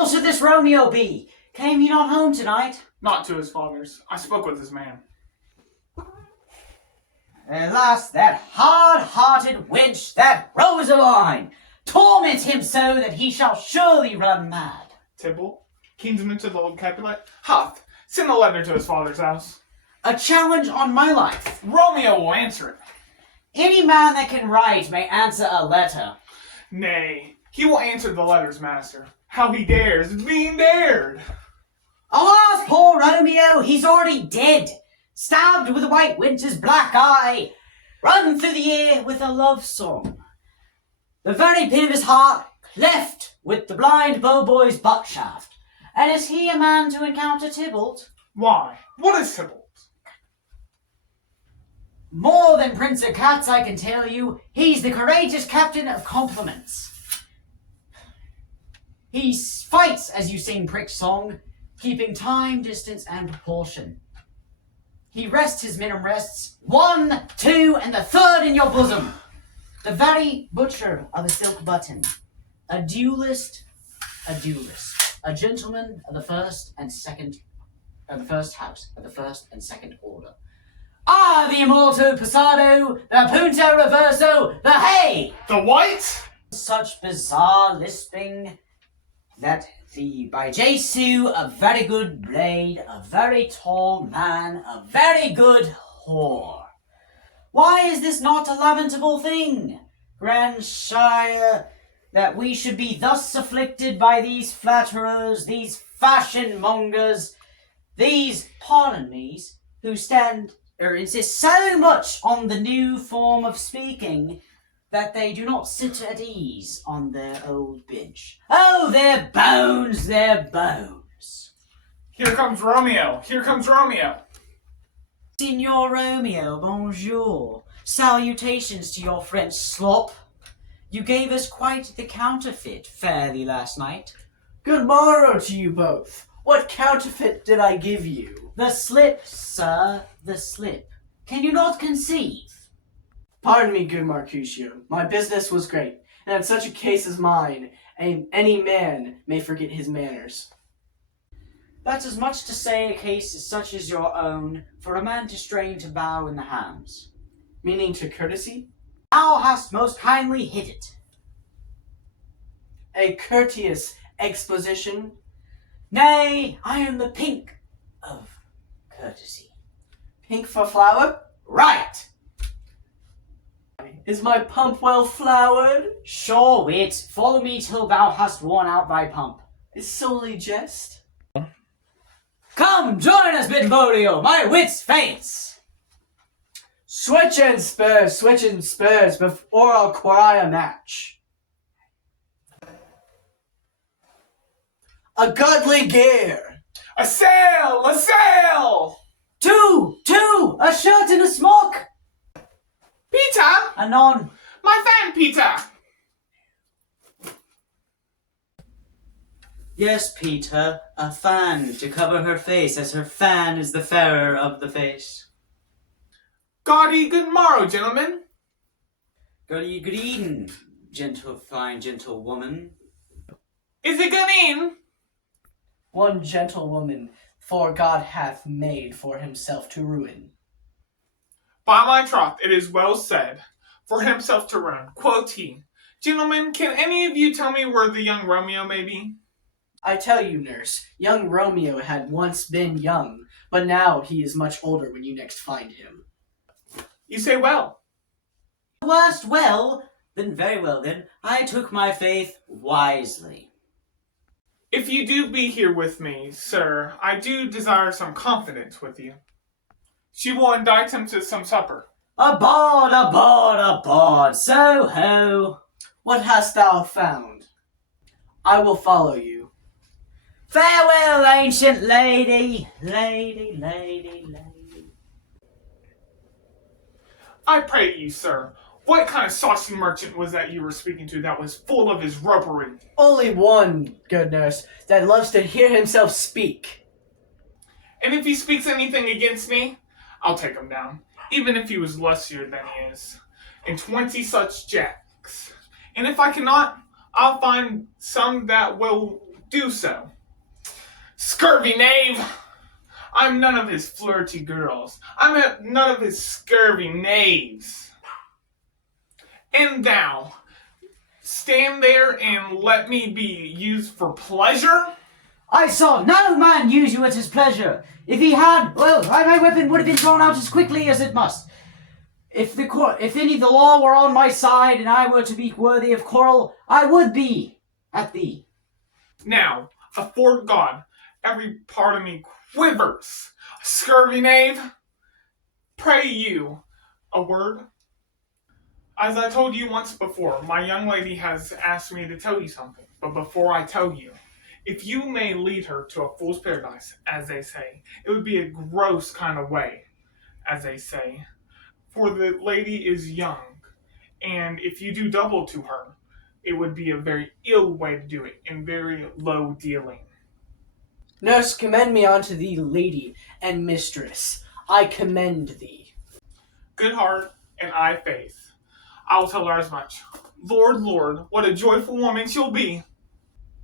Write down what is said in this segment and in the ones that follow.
devil should this Romeo be? Came he not home tonight? Not to his father's. I spoke with his man. Alas, that hard-hearted wench, that Rosaline, torment him so that he shall surely run mad. Tibble, kinsman to the old Capulet, hath send a letter to his father's house. A challenge on my life. Romeo will answer it. Any man that can write may answer a letter. Nay, he will answer the letters, master. How he dares, being dared. Alas, poor Romeo, he's already dead. Stabbed with a white winter's black eye. Run through the air with a love song. The very pin of his heart cleft with the blind bow-boy's butt shaft. And is he a man to encounter Tybalt? Why? What is Tybalt? More than Prince of Cats, I can tell you. He's the courageous captain of compliments. He fights, as you sing Prick's song, keeping time, distance, and proportion. He rests his minimum rests, 1, 2, and the third in your bosom. The very butcher of a silk button. A duelist. A gentleman of the first and second, of the first house, of the first and second order. Ah, the immortal passado, the punto reverso, the hey! The white? Such bizarre lisping that by Jesu, a very good blade, a very tall man, a very good whore. Why is this not a lamentable thing, grandsire, that we should be thus afflicted by these flatterers, these fashion mongers, these pardon me's, who stand or insist so much on the new form of speaking that they do not sit at ease on their old bench. Oh, their bones, their bones. Here comes Romeo. Here comes Romeo. Signor Romeo, bonjour. Salutations to your French slop. You gave us quite the counterfeit fairly last night. Good morrow to you both. What counterfeit did I give you? The slip, sir, the slip. Can you not conceive? Pardon me, good Mercutio. My business was great, and in such a case as mine, any man may forget his manners. That's as much to say a case such as your own, for a man to strain to bow in the hams. Meaning to courtesy? Thou hast most kindly hit it. A courteous exposition? Nay, I am the pink of courtesy. Pink for flower? Right! Is my pump well flowered? Sure wit, follow me till thou hast worn out thy pump. Is solely jest? Come, join us, Benvolio, my wits faints. Switch and spurs, before I'll cry a match. A godly gear. A sail! A sail! Two, a shirt and a smock. Peter! Anon. My fan, Peter! Yes, Peter, a fan to cover her face, as her fan is the fairer of the face. Gaudy good morrow, gentlemen. Good evening, fine gentlewoman. Is it good in? One gentlewoman, for God hath made for himself to ruin. By my troth, it is well said, for himself to ruin. Quoth he, gentlemen, can any of you tell me where the young Romeo may be? I tell you, nurse, young Romeo had once been young, but now he is much older when you next find him. You say well. Worst well, then very well then, I took my faith wisely. If you do be here with me, sir, I do desire some confidence with you. She will indict him to some supper. Aboard, so ho. What hast thou found? I will follow you. Farewell, ancient lady. I pray you, sir, what kind of saucy merchant was that you were speaking to that was full of his ropery? Only one, good nurse, that loves to hear himself speak. And if he speaks anything against me, I'll take him down, even if he was lustier than he is, and 20 such jacks. And if I cannot, I'll find some that will do so. Scurvy knave! I'm none of his flirty girls. None of his scurvy knaves. And thou, stand there and let me be used for pleasure? I saw no man use you at his pleasure. If he had, well, my weapon would have been drawn out as quickly as it must. If any of the law were on my side and I were to be worthy of quarrel, I would be at thee. Now, afore God, every part of me quivers. Scurvy knave, pray you, a word? As I told you once before, my young lady has asked me to tell you something. But before I tell you, if you may lead her to a fool's paradise, as they say, it would be a gross kind of way, as they say. For the lady is young, and if you do double to her, it would be a very ill way to do it, and very low dealing. Nurse, commend me unto thee, lady and mistress. I commend thee. Good heart and eye faith. I will tell her as much. Lord, Lord, what a joyful woman she'll be.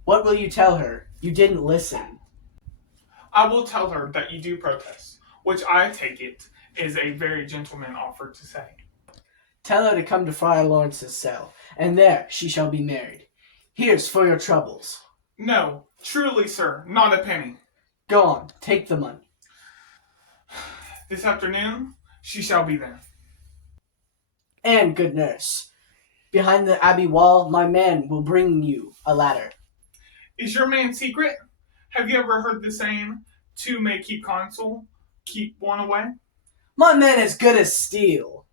What will you tell her? You didn't listen. I will tell her that you do protest, which I take it is a very gentleman offer to say. Tell her to come to Friar Lawrence's cell, and there she shall be married. Here's for your troubles. No, truly, sir, not a penny. Go on, take the money. This afternoon, she shall be there. And, good nurse, behind the abbey wall, my man will bring you a ladder. Is your man secret? Have you ever heard the saying, two may keep counsel, keep one away? My man is good as steel.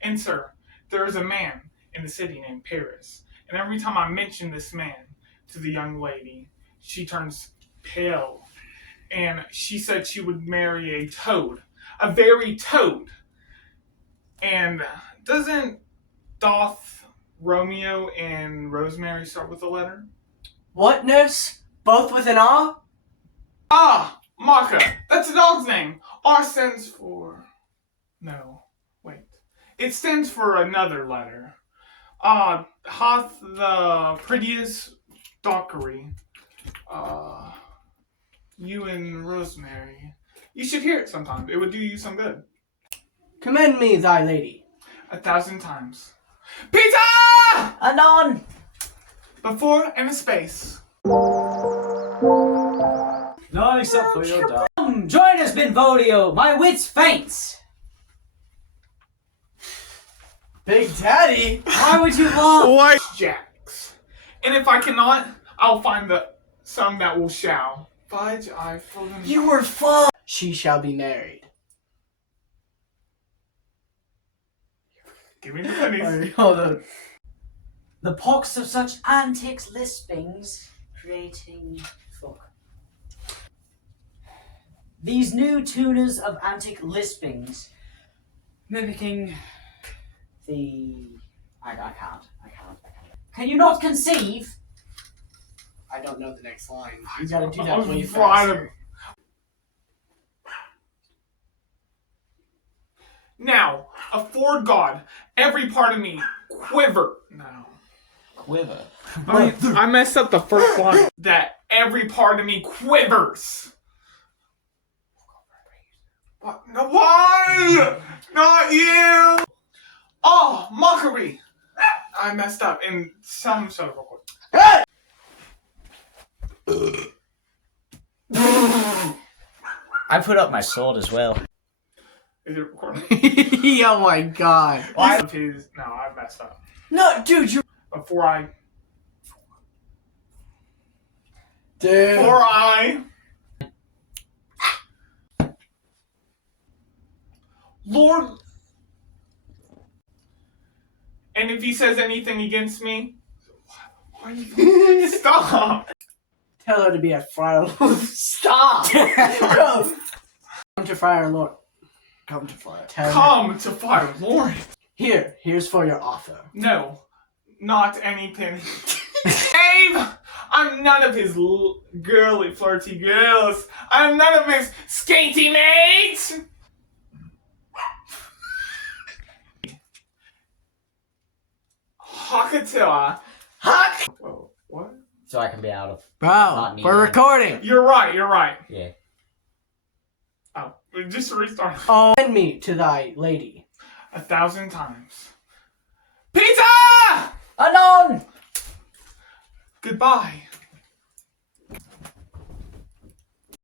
And sir, there is a man in the city named Paris, and every time I mention this man to the young lady, she turns pale, and she said she would marry a toad, a very toad. And doth Romeo and Rosemary start with a letter? What, nurse? Both with an R? Ah, Maka, that's a dog's name. R stands for... No, wait. It stands for another letter. Hath the prettiest dockery. You and Rosemary. You should hear it sometime. It would do you some good. Commend me, thy lady. 1,000 times. Peter! Anon! Before and a space. Nice up for your dog. Come, join us, Benvolio. My wits faints. Big Daddy? Why would you laugh? White jacks. And if I cannot, I'll find some that will shall. Fudge, I for them. You were fun. She shall be married. Give me the pennies. Alright, hold on. The pox of such antic lispings creating fuck. These new tuners of antic lispings mimicking the... I can't. Can you not conceive? I don't know the next line. You gotta do I that was way right faster. Now, afford God, every part of me quiver. No. Quiver. I messed up the first line. That every part of me quivers. What? No, why? Not you! Oh, mockery! I messed up in some sort of real quick. I put up my sword as well. Is it recording? Oh my god. No, I messed up. No, dude, you... Before I... Dude. Lord... And if he says anything against me... Why are you... Stop! Tell her to be at Friar Lawrence. Stop! Come to Friar Lawrence. Come to Friar. Come to Friar Lawrence. Here's for your offer. No, not any penny. Abe! I'm none of his girly, flirty girls. I'm none of his skaty mates! Hakatilla. Whoa, what? so I can be out of. Bro, Not needed. we're recording. You're right. Yeah. Oh, just restart. Oh, send me to thy lady. 1,000 times. Pizza! Anon! Goodbye.